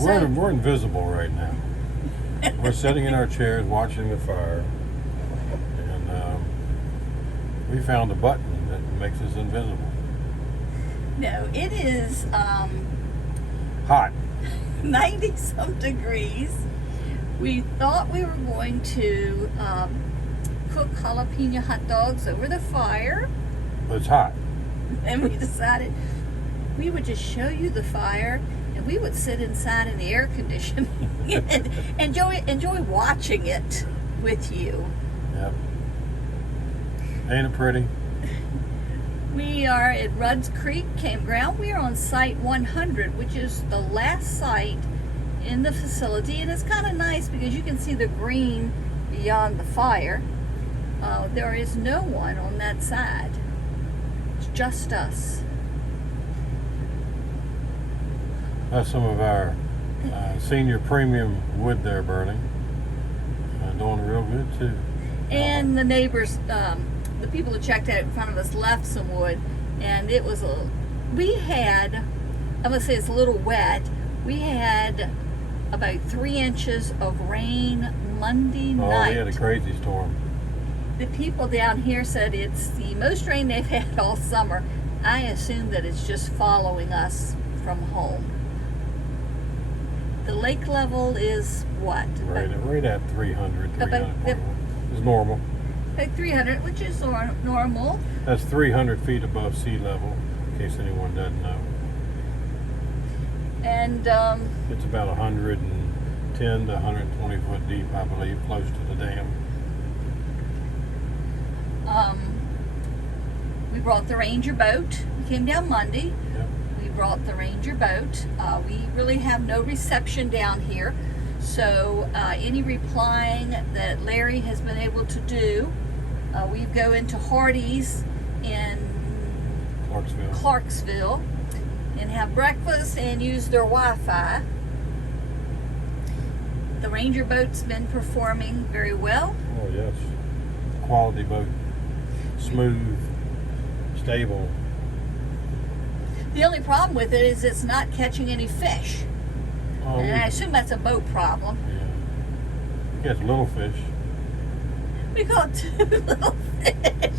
We're invisible right now. We're sitting in our chairs watching the fire, and we found a button that makes us invisible. No, it is Hot. 90 some degrees. We thought we were going to cook jalapeno hot dogs over the fire, But it's hot. and we decided we would just show you the fire, and we would sit inside in the air conditioning and enjoy watching it with you. Yep. Ain't it pretty? We are at Rudd's Creek Campground. We are on Site 100, which is the last site in the facility, and it's kind of nice because you can see the green beyond the fire. There is no one on that side. It's just us. That's some of our senior premium wood there burning. Doing real good too. And the neighbors, the people who checked out in front of us left some wood, and it was we had, I'm gonna say it's a little wet. We had about 3 inches of rain Monday night. Oh, we had a crazy storm. The people down here said it's the most rain they've had all summer. I assume that it's just following us from home. The lake level is what? Right at 300, About- 341. It's normal. Like 300, which is normal. That's 300 feet above sea level, in case anyone doesn't know. And It's about 110 to 120 foot deep, I believe, close to the dam. we brought the Ranger boat. We came down Monday. Yep. We brought the Ranger boat. We really have no reception down here. So any replying that Larry has been able to do, we go into Hardee's in Clarksville and have breakfast and use their Wi-Fi. The Ranger boat's been performing very well. Oh, yes. Quality boat. Smooth. Stable. The only problem with it is it's not catching any fish. Oh, And I assume that's a boat problem. yeah. You got little fish. We caught 2 little fish.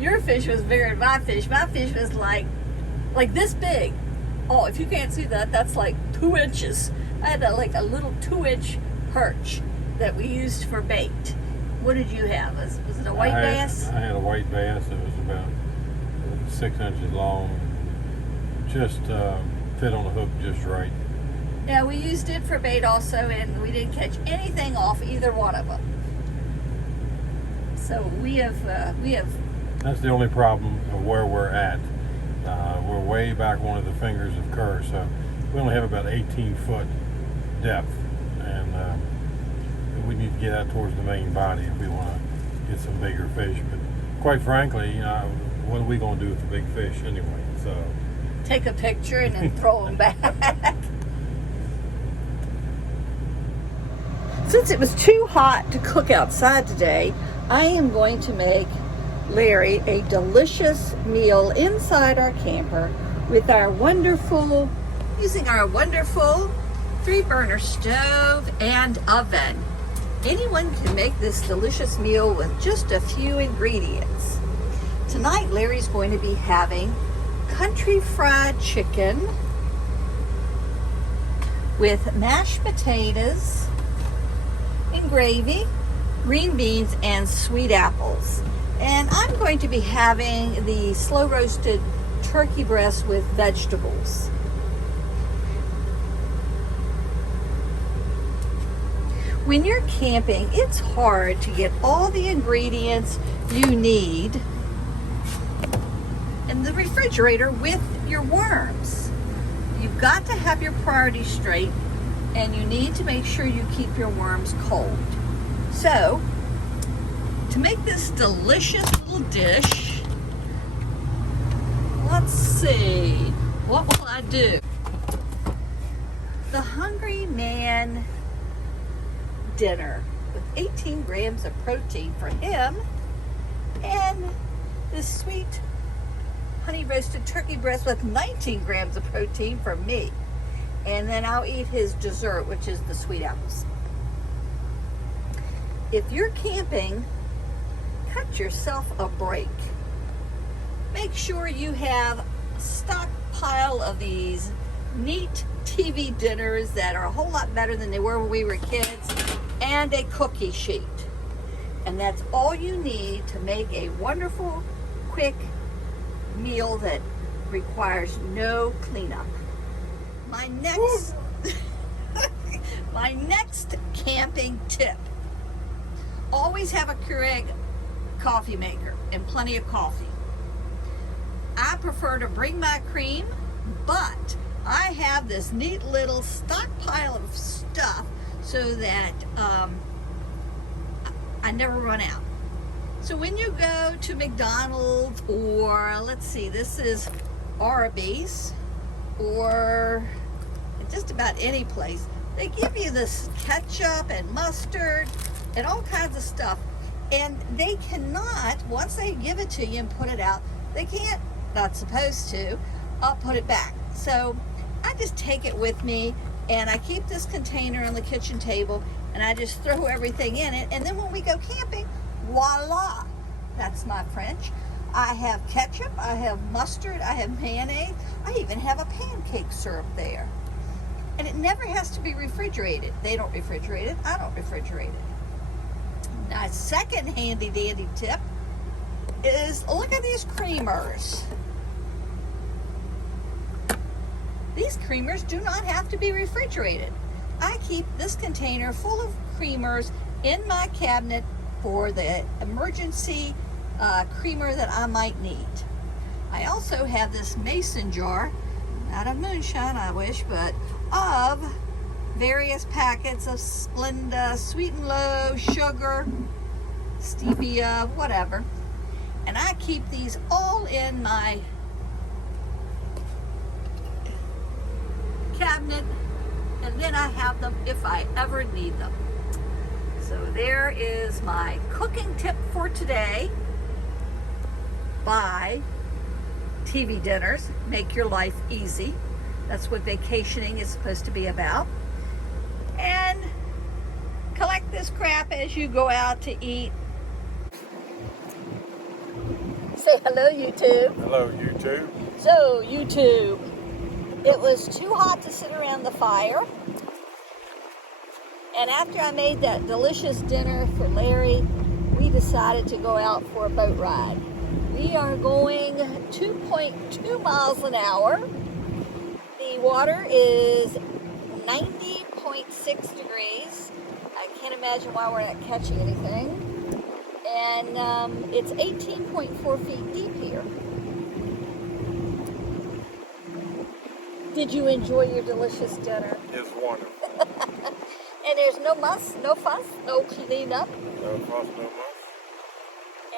Your fish was bigger than my fish. My fish was like this big. Oh, if you can't see that, that's like 2 inches. I had a little 2-inch perch that we used for bait. What did you have? Was it a white bass? I had a white bass that was about 6 inches long. Just fit on the hook just right. Yeah, we used it for bait also, and we didn't catch anything off either one of them. So we have. That's the only problem of where we're at. We're way back one of the fingers of Kerr, so we only have about 18 foot depth, and we need to get out towards the main body if we want to get some bigger fish. But quite frankly, what are we going to do with the big fish anyway? So Take a picture and then throw them back. Since it was too hot to cook outside today, I am going to make Larry a delicious meal inside our camper with using our wonderful 3-burner stove and oven. Anyone can make this delicious meal with just a few ingredients. Tonight, Larry's going to be having country fried chicken with mashed potatoes and gravy, green beans, and sweet apples. And I'm going to be having the slow roasted turkey breast with vegetables. When you're camping, it's hard to get all the ingredients you need in the refrigerator with your worms. You've got to have your priorities straight, and you need to make sure you keep your worms cold. So, to make this delicious little dish, let's see, what will I do? The Hungry Man dinner with 18 grams of protein for him, and this sweet honey roasted turkey breast with 19 grams of protein for me. and then I'll eat his dessert, which is the sweet apples. If you're camping, cut yourself a break. Make sure you have a stockpile of these neat TV dinners that are a whole lot better than they were when we were kids, and a cookie sheet. And that's all you need to make a wonderful, quick meal that requires no cleanup. My next my next camping tip: always have a Keurig coffee maker and plenty of coffee. I prefer to bring my cream, but I have this neat little stockpile of stuff so that I never run out. So when you go to McDonald's, or let's see, this is Arby's, or just about any place, they give you this ketchup and mustard and all kinds of stuff. And they cannot, once they give it to you and put it out, they can't, not supposed to, put it back. So I just take it with me, and I keep this container on the kitchen table, and I just throw everything in it. And then when we go camping, voila, that's my French. I have ketchup, I have mustard, I have mayonnaise, I even have a pancake syrup there. And it never has to be refrigerated. They don't refrigerate it, I don't refrigerate it. Now, second handy dandy tip is look at these creamers. These creamers do not have to be refrigerated. I keep this container full of creamers in my cabinet for the emergency creamer that I might need. I also have this mason jar, not of moonshine, I wish, but of various packets of Splenda, Sweet and Low, sugar, stevia, whatever. And I keep these all in my cabinet, and then I have them if I ever need them. So there is my cooking tip for today. Buy TV dinners. Make your life easy. That's what vacationing is supposed to be about. And collect this crap as you go out to eat. Say hello, YouTube. Hello, YouTube. So, YouTube, it was too hot to sit around the fire. And after I made that delicious dinner for Larry, we decided to go out for a boat ride. We are going 2.2 miles an hour. The water is 90.6 degrees. I can't imagine why we're not catching anything. And it's 18.4 feet deep here. Did you enjoy your delicious dinner? It's wonderful. And there's no muss, no fuss, no cleanup. No fuss, no muss.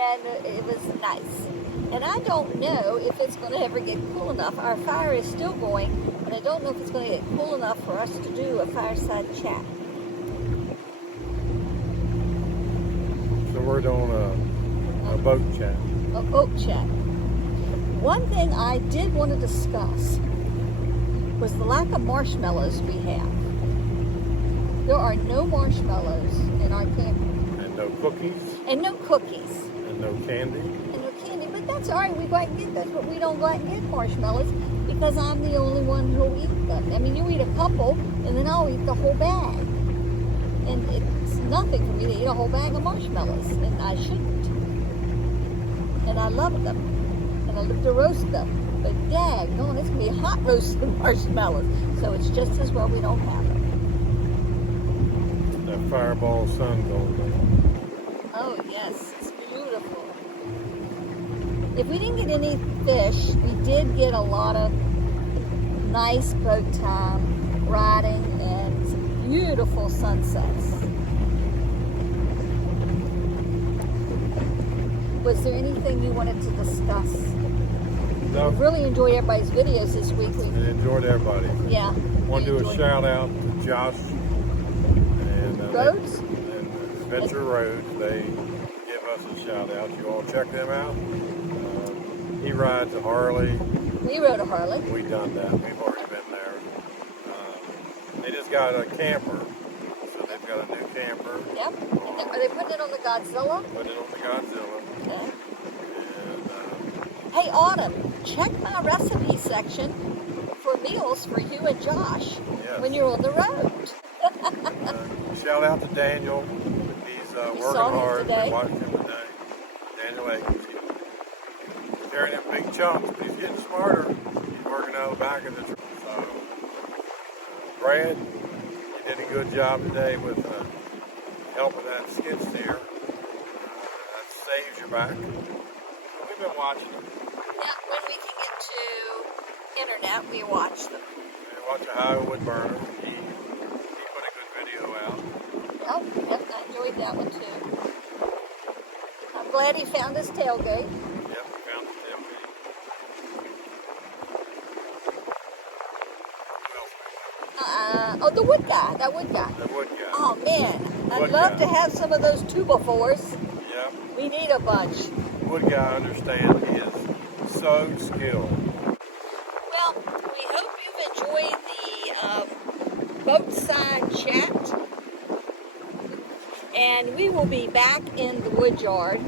And it was nice. And I don't know if it's going to ever get cool enough. Our fire is still going, and I don't know if it's going to get cool enough for us to do a fireside chat. So we're doing a boat chat. A boat chat. One thing I did want to discuss was the lack of marshmallows we have. There are no marshmallows in our camping. And no cookies. And no cookies. And no candy. And no candy. But that's all right. We go out and get those, but we don't go out and get marshmallows because I'm the only one who'll eat them. I mean, you eat a couple, and then I'll eat the whole bag. And it's nothing for me to eat a whole bag of marshmallows, and I shouldn't. And I love them. And I love to roast them. But daggone, it's going to be hot roasted marshmallows. So it's just as well we don't have them. That fireball sun going down. Oh, yes. It's beautiful. If we didn't get any fish, we did get a lot of nice boat time, riding, and some beautiful sunsets. Was there anything you wanted to discuss? No, I really enjoyed everybody's videos this week. I enjoyed everybody. Yeah. Want to do a enjoyed shout out to Josh and Roads? and Adventure Roads. They give us a shout out. You all check them out. He rides a Harley. We rode a Harley. We've done that. We've already been there. They just got a camper, so they've got a new camper. Yep. Are they putting it on the Godzilla? Put it on the Godzilla. Okay. And Hey, Autumn, check my recipe section for meals for you and Josh Yes. when you're on the road. shout out to Daniel. He's You working saw him hard. today? We watched him today. Daniel Akins. He's carrying in big chunks, but he's getting smarter. He's working out of the back of the truck. So, Brad, you did a good job today with helping that skid steer. That saves your back. We've been watching them. Yeah, when we can get to internet, we watch them. We watch a Highwood burner. He put a good video out. Oh, yep, I enjoyed that one too. I'm glad he found his tailgate. Yep, we found the tailgate. Oh, the wood guy, that wood guy. The wood guy. Oh man, I'd Wood love guy. to have some of those 2x4s. Yep. We need a bunch. Wood guy understands. He is so skilled. Well, we hope you've enjoyed the boat side chat. And we will be back in the wood yard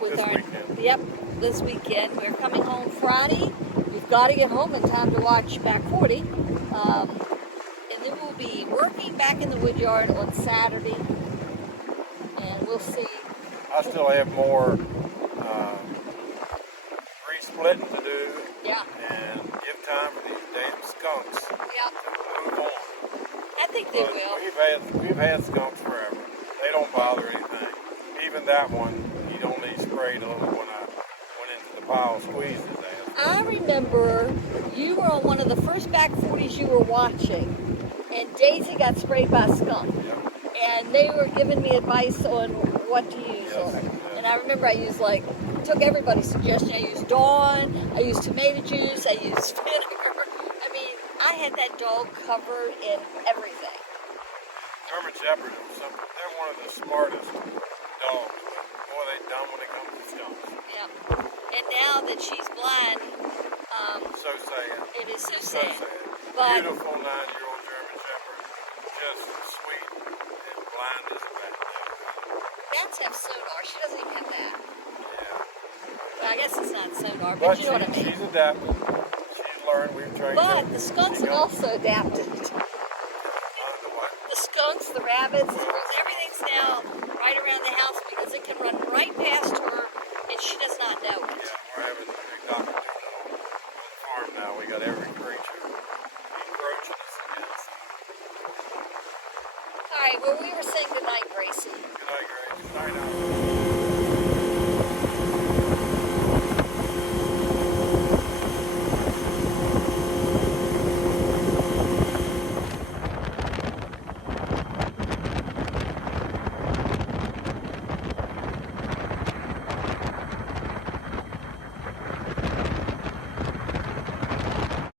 with This our weekend. Yep, this weekend. We're coming home Friday. We've got to get home in time to watch Back 40. And then we'll be working back in the wood yard on Saturday. And we'll see. I still have more re-splitting to do Yeah, and give time for these damn skunks yeah. to move on. I think they But will. we've had skunks forever. They don't bother anything. Even that one, he'd only sprayed a little when I went into the pile, squeezed his ass. I remember you were on one of the first Back 40s you were watching, and Daisy got sprayed by a skunk. Yep. And they were giving me advice on what to use Yes, on it. yes. And I remember I used took everybody's suggestion. I used Dawn, I used tomato juice, I used vinegar. I mean, I had that dog covered in everything. German Shepherd, they're one of the smartest dogs. Boy, they dumb when it comes to skunks. Yeah. And now that she's blind, So sad. it is so So sad. sad. But Beautiful 9-year-old German Shepherd. Just sweet and blind as a bat. cats have sonar. She doesn't even have that. Yeah. Well, I guess it's not sonar, but But you know what I mean. she's adapted. She's learned. We've trained her. But the skunks She have knows. also adapted. The what? The skunks, the rabbits, everything's now right around the house because it can run right past her and she does not know it. Yeah, we're having a big doctor on the farm now. We got every creature encroaching us against. All right, well, we were saying goodnight, Gracie. Good night, Grace. Good night, Al.